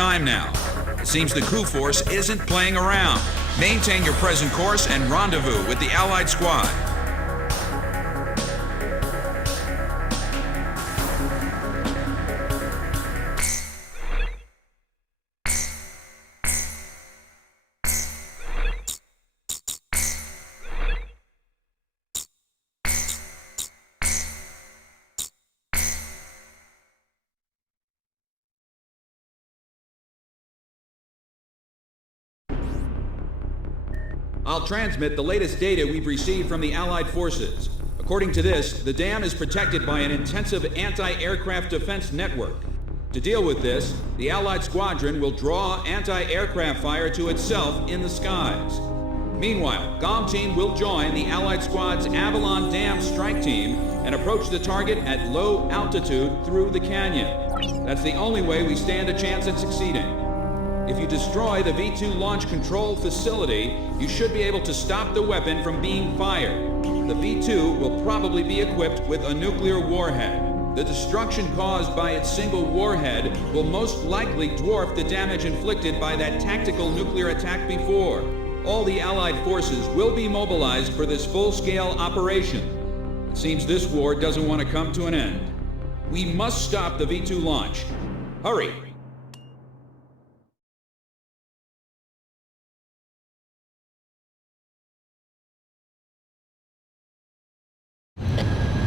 time now. It seems the coup force isn't playing around. Maintain your present course and rendezvous with the Allied squad. I'll transmit the latest data we've received from the Allied forces. According to this, the dam is protected by an intensive anti-aircraft defense network. To deal with this, the Allied squadron will draw anti-aircraft fire to itself in the skies. Meanwhile, GOM Team will join the Allied squad's Avalon Dam strike team and approach the target at low altitude through the canyon. That's the only way we stand a chance at succeeding. If you destroy the V-2 launch control facility, you should be able to stop the weapon from being fired. The V-2 will probably be equipped with a nuclear warhead. The destruction caused by its single warhead will most likely dwarf the damage inflicted by that tactical nuclear attack before. All the Allied forces will be mobilized for this full-scale operation. It seems this war doesn't want to come to an end. We must stop the V-2 launch. Hurry!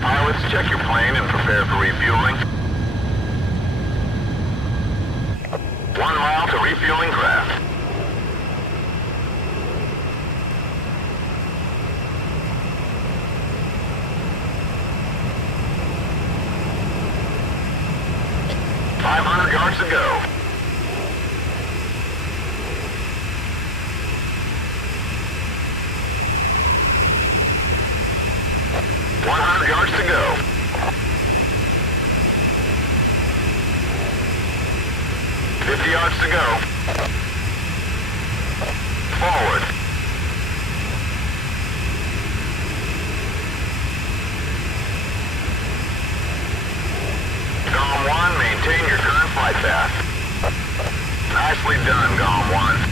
Pilots, check your plane and prepare for refueling. 1 mile to refueling craft. Yards to go. Yards to go. 50 yards to go. Forward. GOM 1, maintain your current flight path. Nicely done, GOM 1.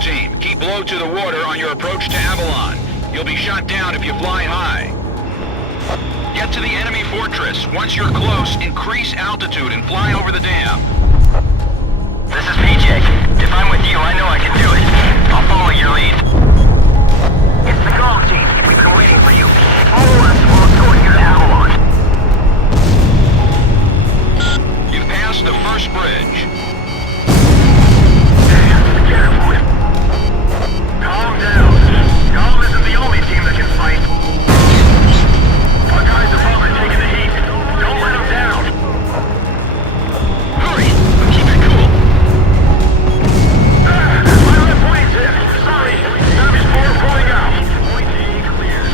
Team, keep low to the water on your approach to Avalon. You'll be shot down if you fly high. Get to the enemy fortress. Once you're close, increase altitude and fly over the dam. This is PJ. If I'm with you, I know I can do it. I'll follow your lead. It's the GOM team. We've been waiting for you. Follow us or we'll escort you to Avalon. You've passed the first bridge. Calm down. GOM isn't the only team that can fight. Our guys above are taking the heat. Don't let them down. Hurry! Keep it cool. My left plane's hit. Sorry. Service 4 pulling out. Point A clear.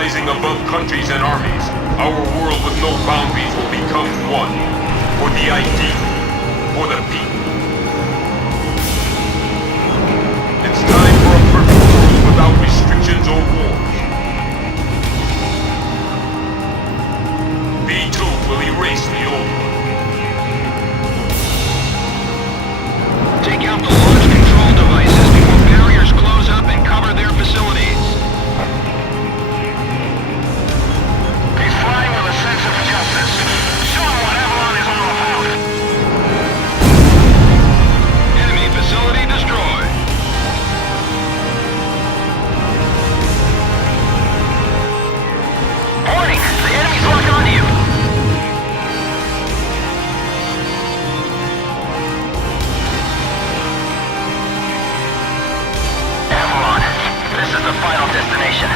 rising above countries and armies, our world with no boundaries will become one. For the ideal, for the people. It's time for a perfect world without restrictions or wars. V2 will erase the old one. Take out the launch control devices before barriers close up and cover their facilities. He's flying with a sense of justice. Show him what Avalon is all about. Enemy facility destroyed. Warning! The enemy's locked onto you! Avalon, this is the final destination.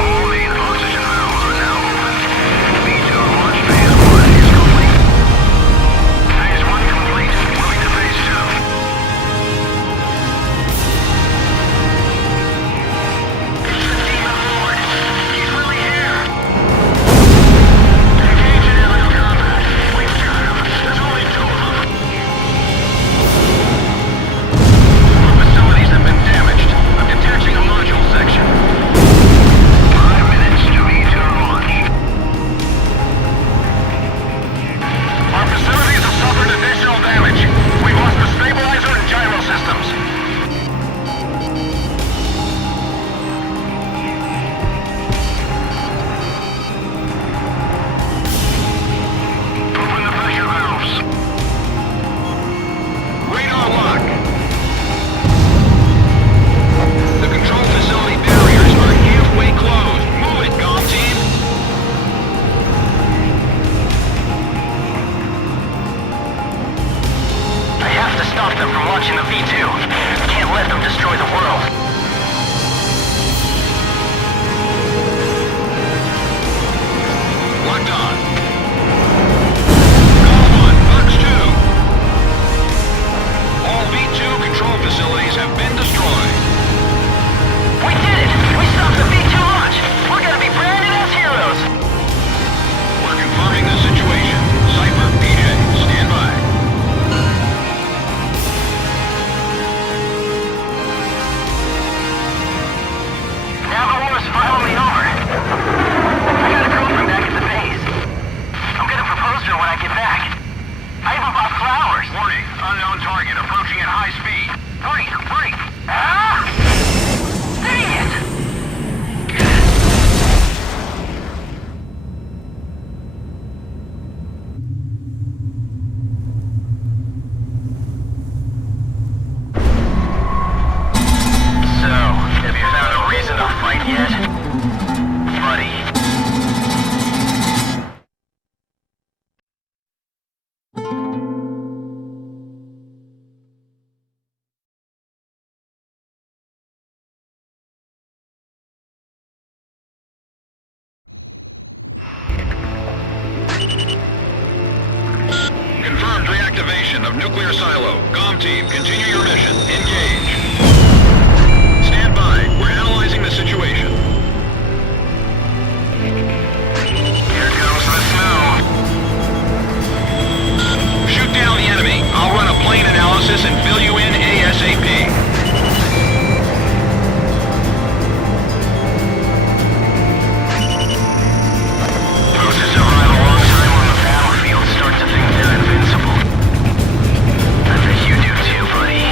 All main oxygen valves are now open. V2 launch phase 1 is complete. Phase 1 complete. Moving to phase 2. It's the Demon Lord. He's really here. Engage in aerial combat. We've got him. There's only 2 of them. Our facilities have been damaged. I'm detaching a module section. 5 minutes to V2 launch. Our facilities have suffered additional damage. We've lost the stabilizer and gyro systems. Open the pressure valves. Radar lock. The control facility barriers are halfway closed. Move it, comm team. I have to stop them from launching the V2. Can't let them destroy the world. Locked on. Call 1, Fox 2. All V2 control facilities have been destroyed. We did it! We stopped the V2 launch! We're gonna be branded as heroes! We're confirming the situation. Cypher, PJ, stand by. Navarro's following me over. I got a girlfriend back at the base. I'm gonna propose to her when I get back. I even bought flowers. Warning, unknown target approaching at high speed. Break! Break! Ah! Dang it! So, have you found a reason to fight yet? Buddy. Confirmed reactivation of nuclear silo. Comm team, continue your mission. Engage. Stand by. We're analyzing the situation. Here comes the snow. Shoot down the enemy. I'll run a plane analysis and fill you in ASAP. Those who survive a long time on the battlefield start to think they're invincible. I bet you do too, buddy.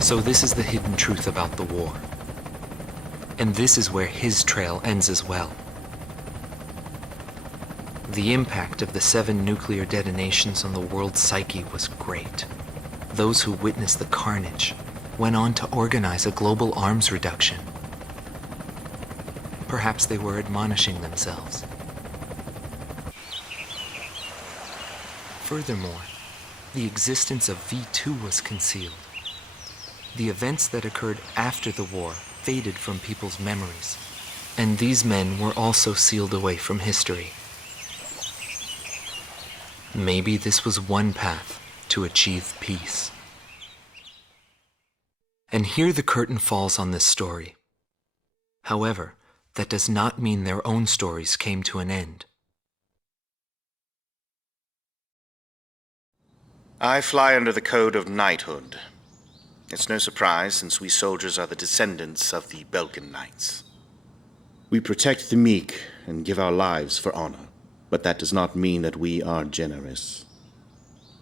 So this is the hidden truth about the war. And this is where his trail ends as well. The impact of the 7 nuclear detonations on the world's psyche was great. Those who witnessed the carnage went on to organize a global arms reduction. Perhaps they were admonishing themselves. Furthermore, the existence of V2 was concealed. The events that occurred after the war faded from people's memories, and these men were also sealed away from history. Maybe this was one path to achieve peace. And here the curtain falls on this story. However, that does not mean their own stories came to an end. I fly under the code of knighthood. It's no surprise, since we soldiers are the descendants of the Belkan Knights. We protect the meek and give our lives for honor, but that does not mean that we are generous,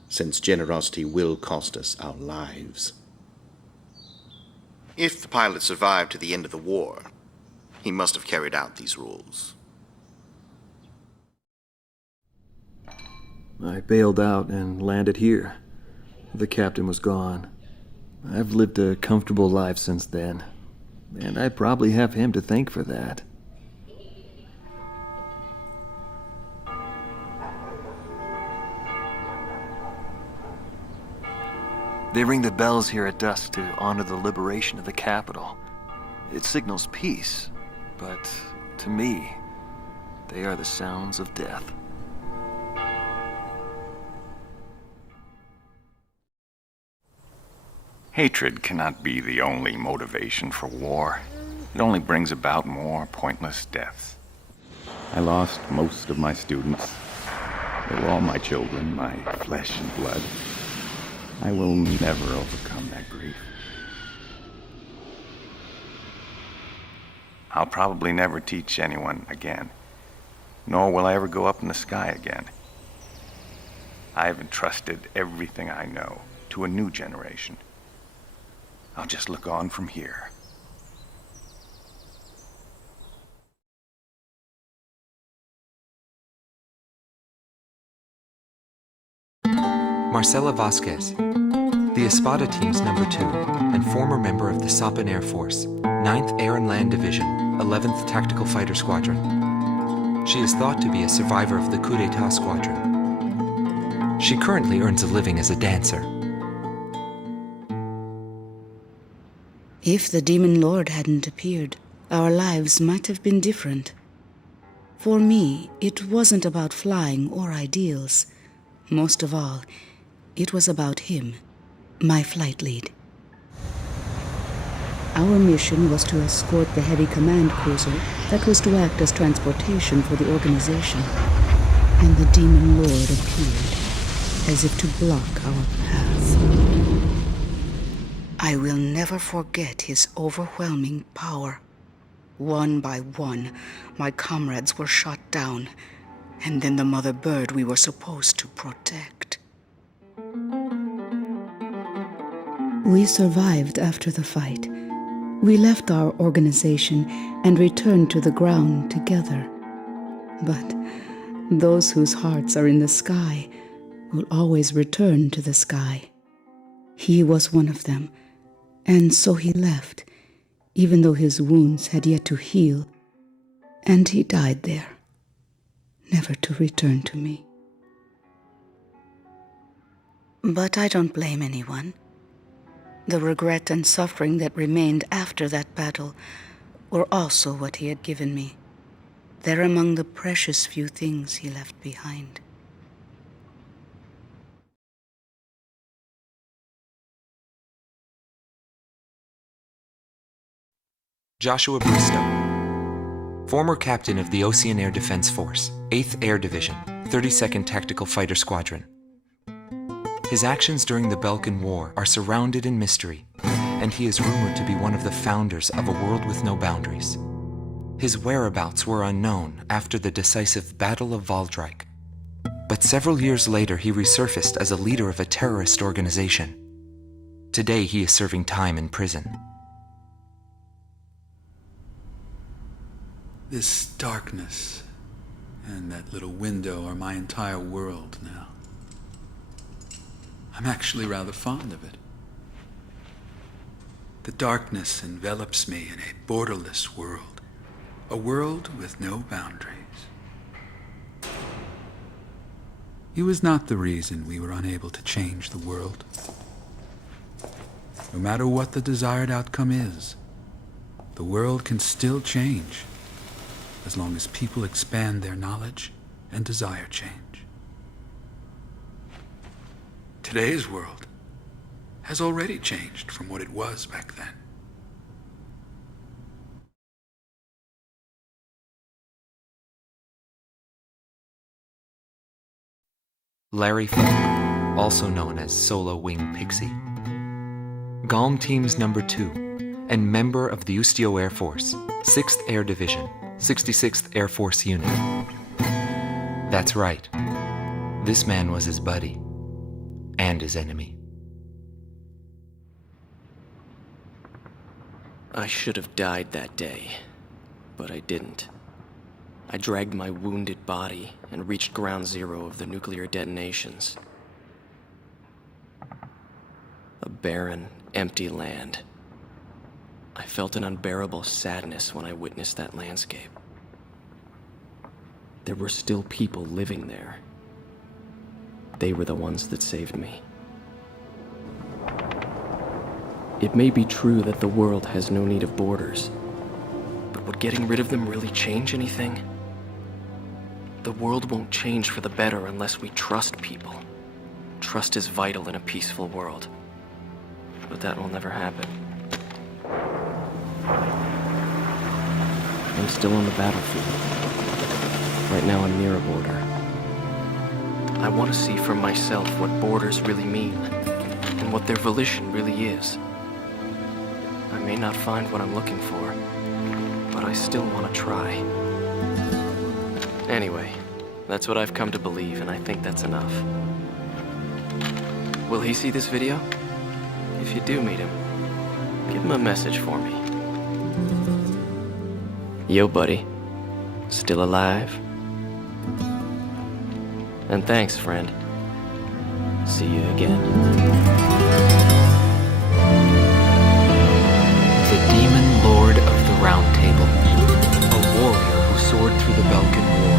since generosity will cost us our lives. If the pilot survived to the end of the war, he must have carried out these rules. I bailed out and landed here. The captain was gone. I've lived a comfortable life since then, and I probably have him to thank for that. They ring the bells here at dusk to honor the liberation of the capital. It signals peace, but to me, they are the sounds of death. Hatred cannot be the only motivation for war. It only brings about more pointless deaths. I lost most of my students. They were all my children, my flesh and blood. I will never overcome that grief. I'll probably never teach anyone again, nor will I ever go up in the sky again. I have entrusted everything I know to a new generation. I'll just look on from here. Marcela Vasquez, the Espada Team's number 2 and former member of the Sapan Air Force, 9th Air and Land Division, 11th Tactical Fighter Squadron. She is thought to be a survivor of the coup d'etat squadron. She currently earns a living as a dancer. If the Demon Lord hadn't appeared, our lives might have been different. For me, it wasn't about flying or ideals. Most of all, it was about him, my flight lead. Our mission was to escort the heavy command cruiser that was to act as transportation for the organization. And the Demon Lord appeared, as if to block our path. I will never forget his overwhelming power. One by one, my comrades were shot down, and then the mother bird we were supposed to protect. We survived after the fight. We left our organization and returned to the ground together. But those whose hearts are in the sky will always return to the sky. He was one of them, and so he left, even though his wounds had yet to heal, and he died there, never to return to me. But I don't blame anyone. The regret and suffering that remained after that battle were also what he had given me. They're among the precious few things he left behind. Joshua Bristow, former captain of the Ocean Air Defense Force, 8th Air Division, 32nd Tactical Fighter Squadron. His actions during the Balkan War are surrounded in mystery, and he is rumored to be one of the founders of a world with no boundaries. His whereabouts were unknown after the decisive Battle of Valdrike, but several years later he resurfaced as a leader of a terrorist organization. Today he is serving time in prison. This darkness and that little window are my entire world now. I'm actually rather fond of it. The darkness envelops me in a borderless world, a world with no boundaries. He was not the reason we were unable to change the world. No matter what the desired outcome is, the world can still change, as long as people expand their knowledge and desire change. Today's world has already changed from what it was back then. Larry Falk, also known as Solo Wing Pixie. GALM Team's number 2, and member of the Ustio Air Force, 6th Air Division, 66th Air Force Unit. That's right. This man was his buddy, and his enemy. I should have died that day, but I didn't. I dragged my wounded body and reached ground zero of the nuclear detonations. A barren, empty land. I felt an unbearable sadness when I witnessed that landscape. There were still people living there. They were the ones that saved me. It may be true that the world has no need of borders, but would getting rid of them really change anything? The world won't change for the better unless we trust people. Trust is vital in a peaceful world, but that will never happen. I'm still on the battlefield. Right now I'm near a border. I want to see for myself what borders really mean, and what their volition really is. I may not find what I'm looking for, but I still want to try. Anyway, that's what I've come to believe, and I think that's enough. Will he see this video? If you do meet him, give him a message for me. Yo, buddy. Still alive? And thanks, friend. See you again. The Demon Lord of the Round Table, a warrior who soared through the Belkan War,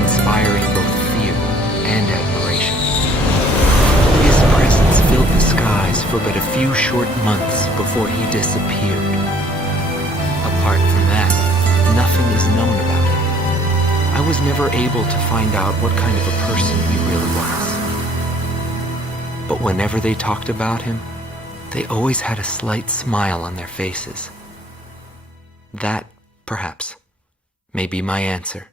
inspiring both fear and admiration. His presence filled the skies for but a few short months before he disappeared. Apart from that, nothing is known about him. I was never able to find out what kind of a person he really was. But whenever they talked about him, they always had a slight smile on their faces. That, perhaps, may be my answer.